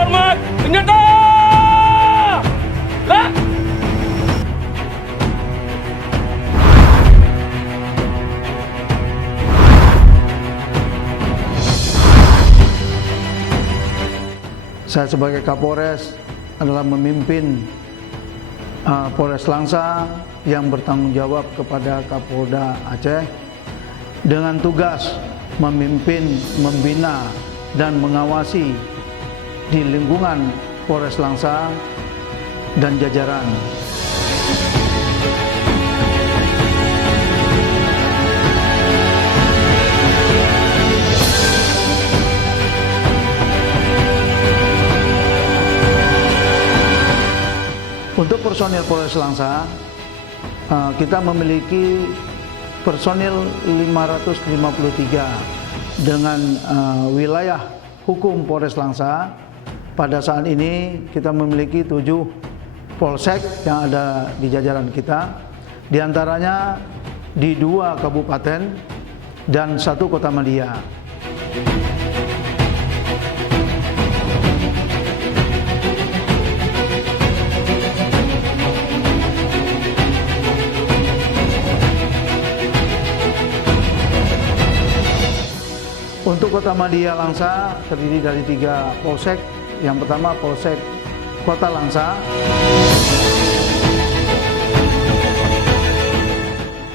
hormat, senjata! Lah! Saya sebagai Kapolres adalah memimpin Polres Langsa yang bertanggung jawab kepada Kapolda Aceh dengan tugas memimpin, membina, dan mengawasi di lingkungan Polres Langsa dan jajaran. Untuk personil Polres Langsa, kita memiliki personil 553 dengan wilayah hukum Polres Langsa. Pada saat ini kita memiliki 7 polsek yang ada di jajaran kita, di antaranya di 2 kabupaten dan 1 kota media. Untuk Kota Madia Langsa terdiri dari 3 polsek. Yang pertama Polsek Kota Langsa,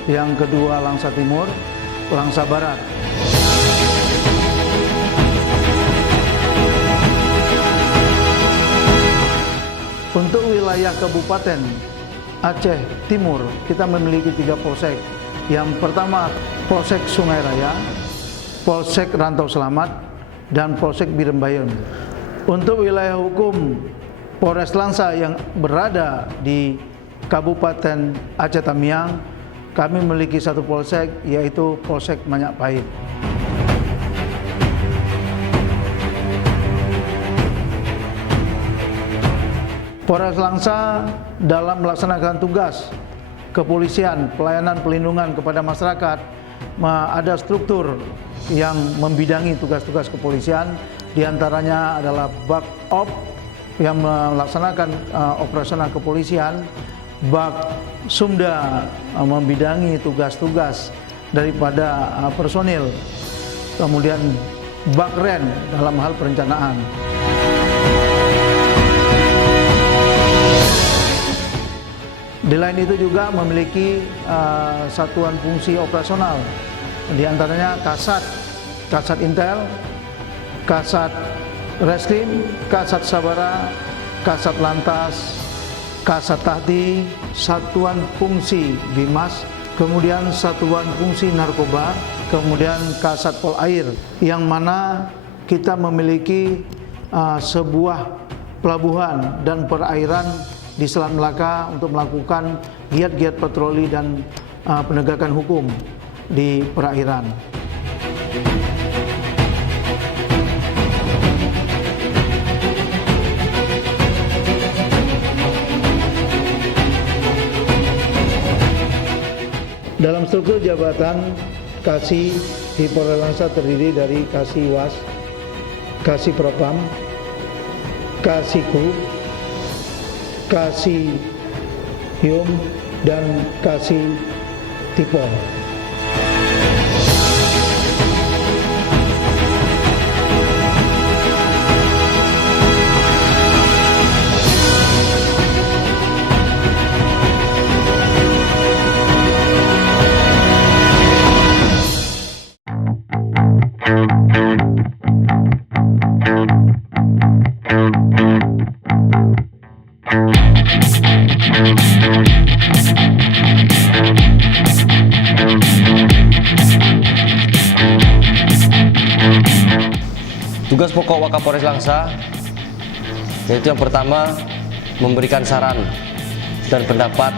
yang kedua Langsa Timur, Langsa Barat. Untuk wilayah Kabupaten Aceh Timur, kita memiliki 3 polsek. Yang pertama Polsek Sungai Raya, Polsek Rantau Selamat, dan Polsek Birembayun. Untuk wilayah hukum Polres Langsa yang berada di Kabupaten Aceh Tamiang, kami memiliki 1 polsek, yaitu Polsek Manyak Pahit. Polres Langsa dalam melaksanakan tugas kepolisian, pelayanan pelindungan kepada masyarakat, ada struktur yang membidangi tugas-tugas kepolisian, diantaranya adalah Bak-op yang melaksanakan operasional kepolisian, Bak-sumda membidangi tugas-tugas daripada personil, kemudian Bak-ren dalam hal perencanaan. Di lain itu juga memiliki satuan fungsi operasional, di antaranya Kasat, Kasat Intel, Kasat Reskrim, Kasat Sabara, Kasat Lantas, Kasat Tahti, Satuan Fungsi Bimas, kemudian Satuan Fungsi Narkoba, kemudian Kasat Polair, yang mana kita memiliki sebuah pelabuhan dan perairan di Selat Melaka untuk melakukan giat-giat patroli dan penegakan hukum di perairan. Dalam struktur jabatan Kasih di Polres Langsa terdiri dari Kasih Was, Kasih Propam, Kasih Kru, Kasih Hium, dan Kasih Tipol. Tugas pokok Wakapolres Langsa yaitu yang pertama memberikan saran dan pendapat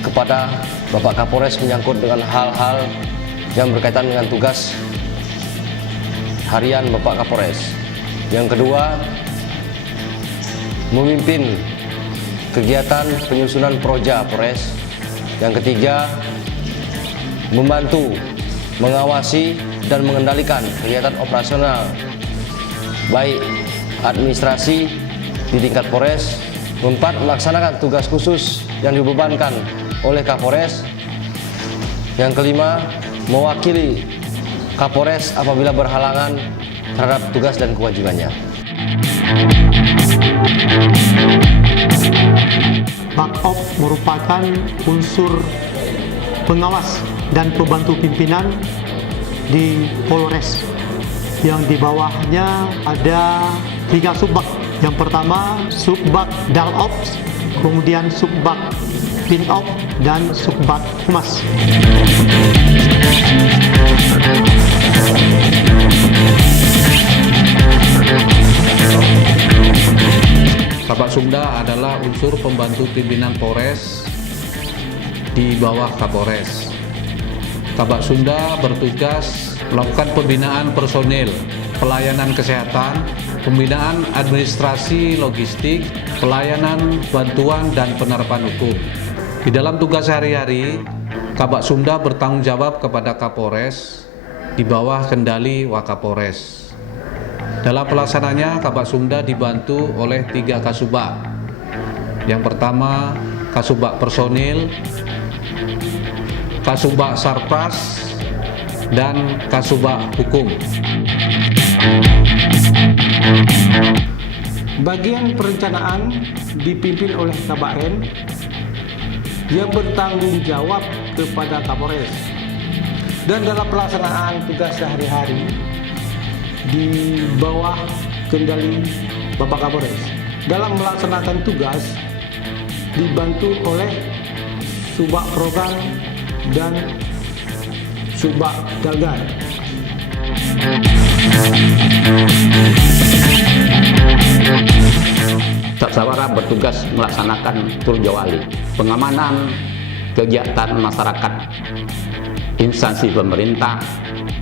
kepada Bapak Kapolres menyangkut dengan hal-hal yang berkaitan dengan tugas harian Bapak Kapolres. Yang kedua, memimpin kegiatan penyusunan proja Polres. Yang ketiga, membantu, mengawasi dan mengendalikan kegiatan operasional baik administrasi di tingkat Polres. 4. Melaksanakan tugas khusus yang dibebankan oleh Kapolres. Yang kelima, mewakili Kapolres apabila berhalangan terhadap tugas dan kewajibannya. Bakop merupakan unsur pengawas dan pembantu pimpinan di Polres, yang di bawahnya ada 3 subbak. Yang pertama subbak Dalops, kemudian subbak Pinop, dan subbak Humas. Kabak Sumda adalah unsur pembantu pimpinan Polres di bawah Kapolres. Kabak Sumda bertugas melakukan pembinaan personil, pelayanan kesehatan, pembinaan administrasi logistik, pelayanan bantuan dan penerapan hukum. Di dalam tugas sehari-hari, Kabak Sumda bertanggung jawab kepada Kapolres di bawah kendali Wakapolres. Dalam pelaksananya, Kabak Sumda dibantu oleh 3 kasubag. Yang pertama, kasubag personil, kasubag sarpas, dan kasubag hukum. Bagian perencanaan dipimpin oleh Kabak Ren yang bertanggung jawab kepada Kapolres, dan dalam pelaksanaan tugas sehari-hari di bawah kendali Bapak Kapolres. Dalam melaksanakan tugas dibantu oleh Subak Program dan Subak Galgar. Sabsawara bertugas melaksanakan Turjawali, pengamanan kegiatan masyarakat, instansi pemerintah,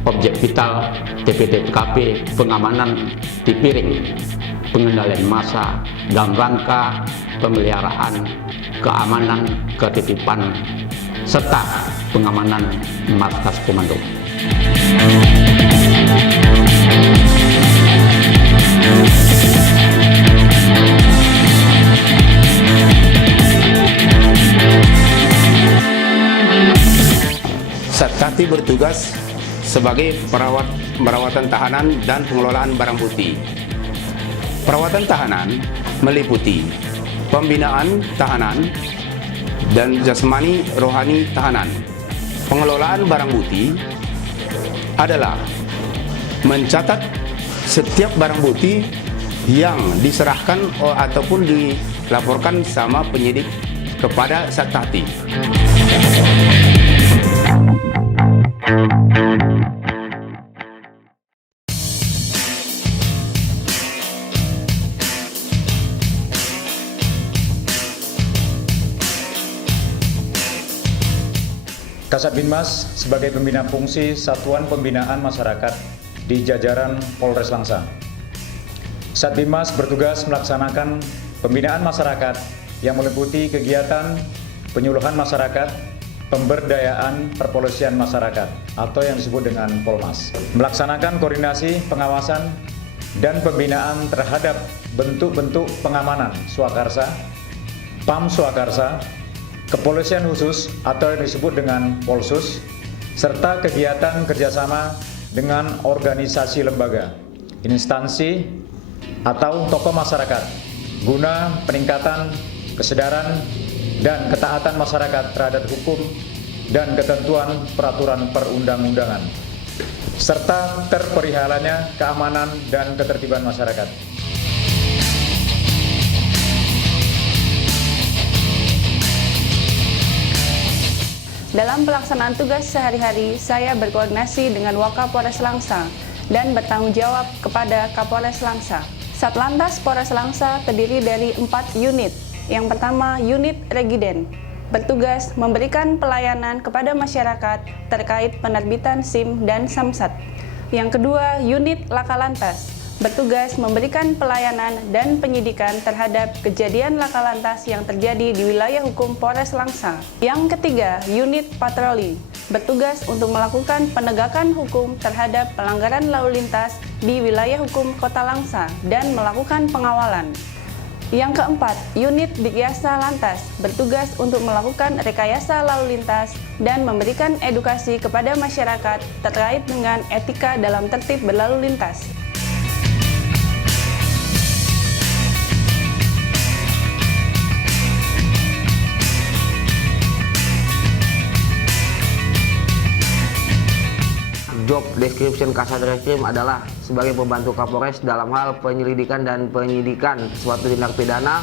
objek vital, TP-TPKP, pengamanan Tipiring, pengendalian massa dalam rangka pemeliharaan keamanan ketitipan serta pengamanan markas komando. Satati bertugas sebagai perawatan tahanan dan pengelolaan barang bukti. Perawatan tahanan meliputi pembinaan tahanan dan jasmani rohani tahanan. Pengelolaan barang bukti adalah mencatat setiap barang bukti yang diserahkan ataupun dilaporkan sama penyidik kepada Satati. Kasatbinmas sebagai pembina fungsi Satuan Pembinaan Masyarakat di jajaran Polres Langsa. Satbinmas bertugas melaksanakan pembinaan masyarakat yang meliputi kegiatan penyuluhan masyarakat, pemberdayaan perpolisian masyarakat atau yang disebut dengan Polmas. Melaksanakan koordinasi pengawasan dan pembinaan terhadap bentuk-bentuk pengamanan swakarsa, PAM swakarsa, kepolisian khusus atau yang disebut dengan Polsus, serta kegiatan kerjasama dengan organisasi lembaga, instansi, atau tokoh masyarakat guna peningkatan kesadaran dan ketaatan masyarakat terhadap hukum dan ketentuan peraturan perundang-undangan, serta terperihalannya keamanan dan ketertiban masyarakat. Dalam pelaksanaan tugas sehari-hari, saya berkoordinasi dengan Wakapolres Langsa dan bertanggung jawab kepada Kapolres Langsa. Satlantas Polres Langsa terdiri dari 4 unit. Yang pertama, unit Regiden, bertugas memberikan pelayanan kepada masyarakat terkait penerbitan SIM dan Samsat. Yang kedua, unit Laka Lantas, bertugas memberikan pelayanan dan penyidikan terhadap kejadian laka lantas yang terjadi di wilayah hukum Polres Langsa. Yang ketiga, unit patroli, bertugas untuk melakukan penegakan hukum terhadap pelanggaran lalu lintas di wilayah hukum Kota Langsa dan melakukan pengawalan. Yang keempat, unit Dikyasa Lantas bertugas untuk melakukan rekayasa lalu lintas dan memberikan edukasi kepada masyarakat terkait dengan etika dalam tertib berlalu lintas. Job description Kasat Reskrim adalah sebagai pembantu Kapolres dalam hal penyelidikan dan penyidikan suatu tindak pidana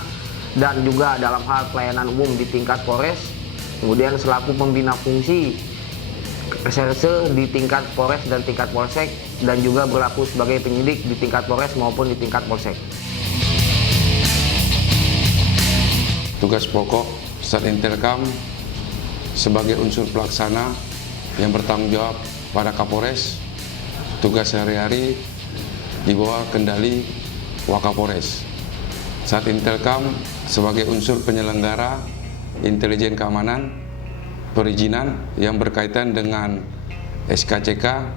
dan juga dalam hal pelayanan umum di tingkat Polres. Kemudian selaku pembina fungsi reserse di tingkat Polres dan tingkat Polsek, dan juga berlaku sebagai penyidik di tingkat Polres maupun di tingkat Polsek. Tugas pokok Satintelkam sebagai unsur pelaksana yang bertanggung jawab pada Kapolres, tugas sehari-hari di bawah kendali Wakapolres. Satintelkam sebagai unsur penyelenggara intelijen keamanan, perizinan yang berkaitan dengan SKCK,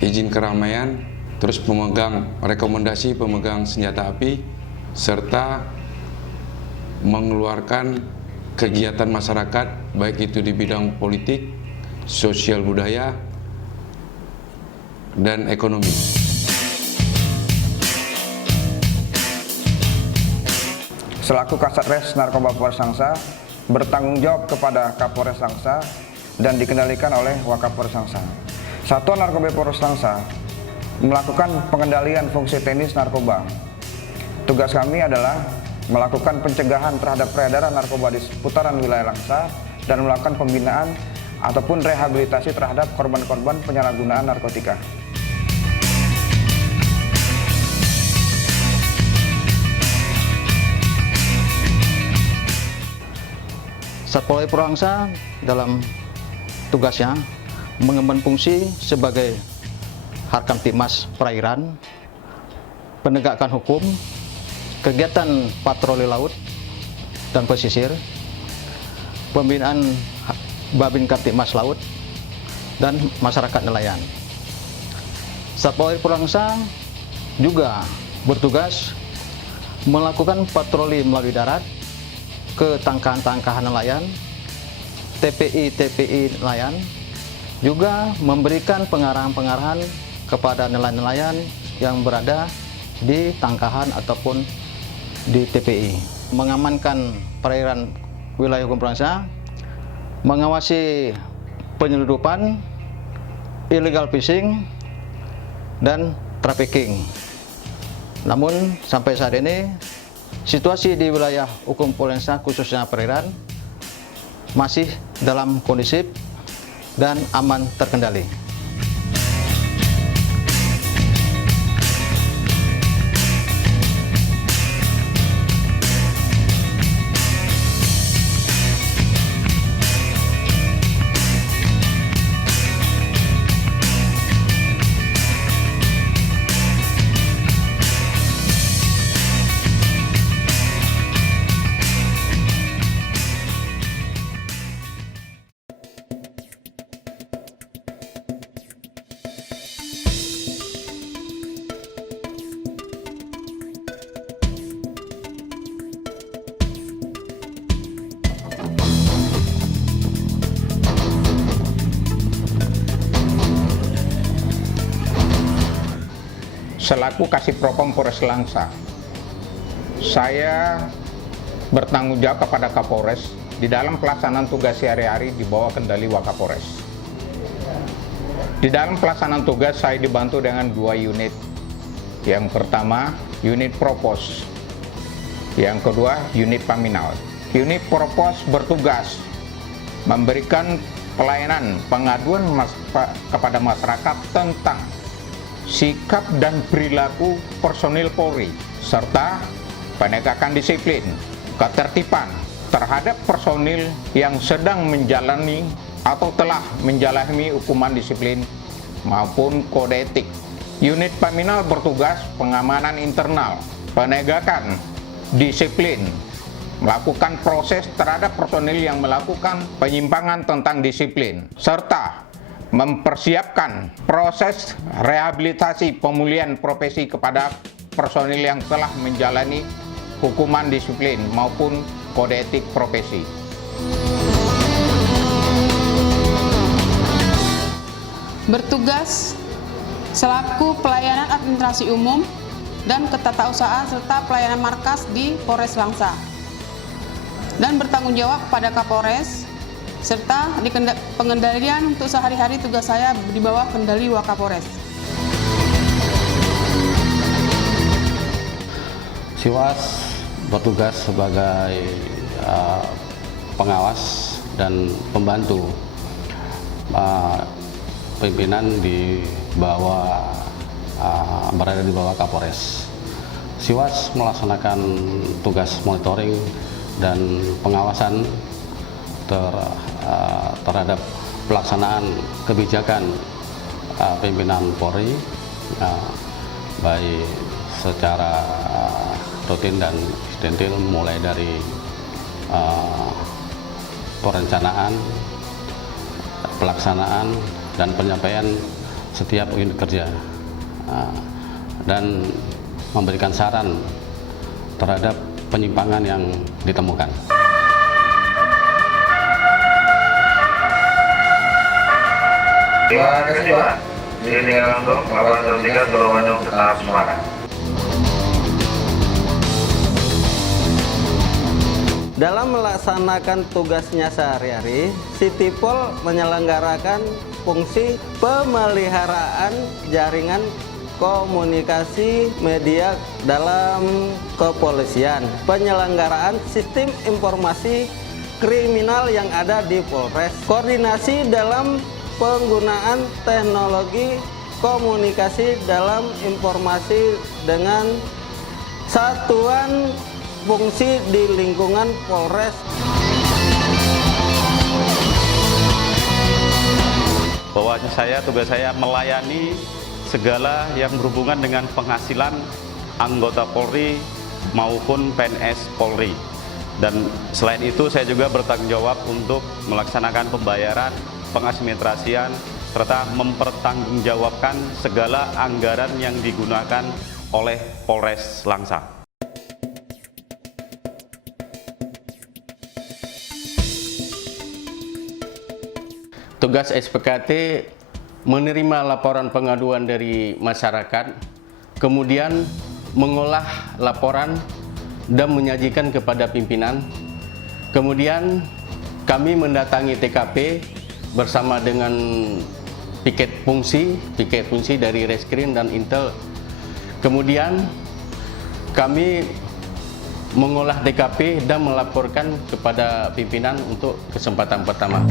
izin keramaian, terus pemegang rekomendasi pemegang senjata api, serta mengeluarkan kegiatan masyarakat baik itu di bidang politik, sosial budaya, dan ekonomi. Selaku Kasatres Narkoba Polres Langsa, bertanggung jawab kepada Kapolres Langsa dan dikendalikan oleh Wakapolres Langsa. Satuan Narkoba Polres Langsa melakukan pengendalian fungsi teknis narkoba. Tugas kami adalah melakukan pencegahan terhadap peredaran narkoba di seputaran wilayah Langsa dan melakukan pembinaan ataupun rehabilitasi terhadap korban-korban penyalahgunaan narkotika. Satpol PP Purwakarta dalam tugasnya mengemban fungsi sebagai Harkamtibmas Perairan, penegakan hukum, kegiatan patroli laut dan pesisir, pembinaan Babin Kamtibmas Laut, dan masyarakat nelayan. Satpol PP Purwakarta juga bertugas melakukan patroli melalui darat ke tangkahan-tangkahan nelayan, TPI nelayan, juga memberikan pengarahan-pengarahan kepada nelayan-nelayan yang berada di tangkahan ataupun di TPI. Mengamankan perairan wilayah hukum Purwakarta, mengawasi penyeludupan, illegal fishing, dan trafficking. Namun sampai saat ini situasi di wilayah hukum Purwakarta khususnya perairan masih dalam kondisi dan aman terkendali. Selaku Kasipropam Polres Langsa, saya bertanggung jawab kepada Kapolres di dalam pelaksanaan tugas sehari-hari di bawah kendali Wakapolres. Di dalam pelaksanaan tugas saya dibantu dengan 2 unit. Yang pertama, unit Propos. Yang kedua, unit Paminal. Unit Propos bertugas memberikan pelayanan pengaduan kepada masyarakat tentang sikap dan perilaku personil Polri, serta penegakan disiplin, ketertiban terhadap personil yang sedang menjalani atau telah menjalani hukuman disiplin maupun kode etik. Unit Paminal bertugas pengamanan internal, penegakan disiplin, melakukan proses terhadap personil yang melakukan penyimpangan tentang disiplin, serta mempersiapkan proses rehabilitasi pemulihan profesi kepada personil yang telah menjalani hukuman disiplin maupun kode etik profesi. Bertugas selaku pelayanan administrasi umum dan ketatausahaan serta pelayanan markas di Polres Langsa, dan bertanggung jawab pada Kapolres serta di pengendalian untuk sehari-hari tugas saya di bawah kendali Wakapolres. Siwas bertugas sebagai pengawas dan pembantu pimpinan di bawah berada di bawah Kapolres. Siwas melaksanakan tugas monitoring dan pengawasan terhadap pelaksanaan kebijakan pimpinan Polri, baik secara rutin dan insidentil, mulai dari perencanaan, pelaksanaan, dan penyampaian setiap unit kerja, dan memberikan saran terhadap penyimpangan yang ditemukan. Terima kasih Pak. Ini langsung laporan tertinggal Bandung ke arah Semarang. Dalam melaksanakan tugasnya sehari-hari, Sitipol menyelenggarakan fungsi pemeliharaan jaringan komunikasi media dalam kepolisian, penyelenggaraan sistem informasi kriminal yang ada di Polres, koordinasi dalam penggunaan teknologi komunikasi dalam informasi dengan satuan fungsi di lingkungan Polres. Bahwa tugas saya melayani segala yang berhubungan dengan penghasilan anggota Polri maupun PNS Polri. Dan selain itu saya juga bertanggung jawab untuk melaksanakan pembayaran, pengadministrasian, serta mempertanggungjawabkan segala anggaran yang digunakan oleh Polres Langsa. Tugas SPKT menerima laporan pengaduan dari masyarakat, kemudian mengolah laporan dan menyajikan kepada pimpinan. Kemudian kami mendatangi TKP bersama dengan piket fungsi dari Reskrim dan Intel. Kemudian kami mengolah TKP dan melaporkan kepada pimpinan untuk kesempatan pertama.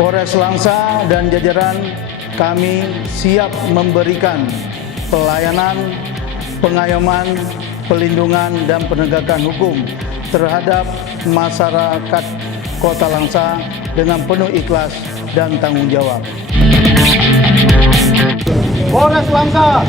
Polres Langsa dan jajaran kami siap memberikan pelayanan, pengayoman, pelindungan, dan penegakan hukum terhadap masyarakat Kota Langsa dengan penuh ikhlas dan tanggung jawab. Polres Langsa!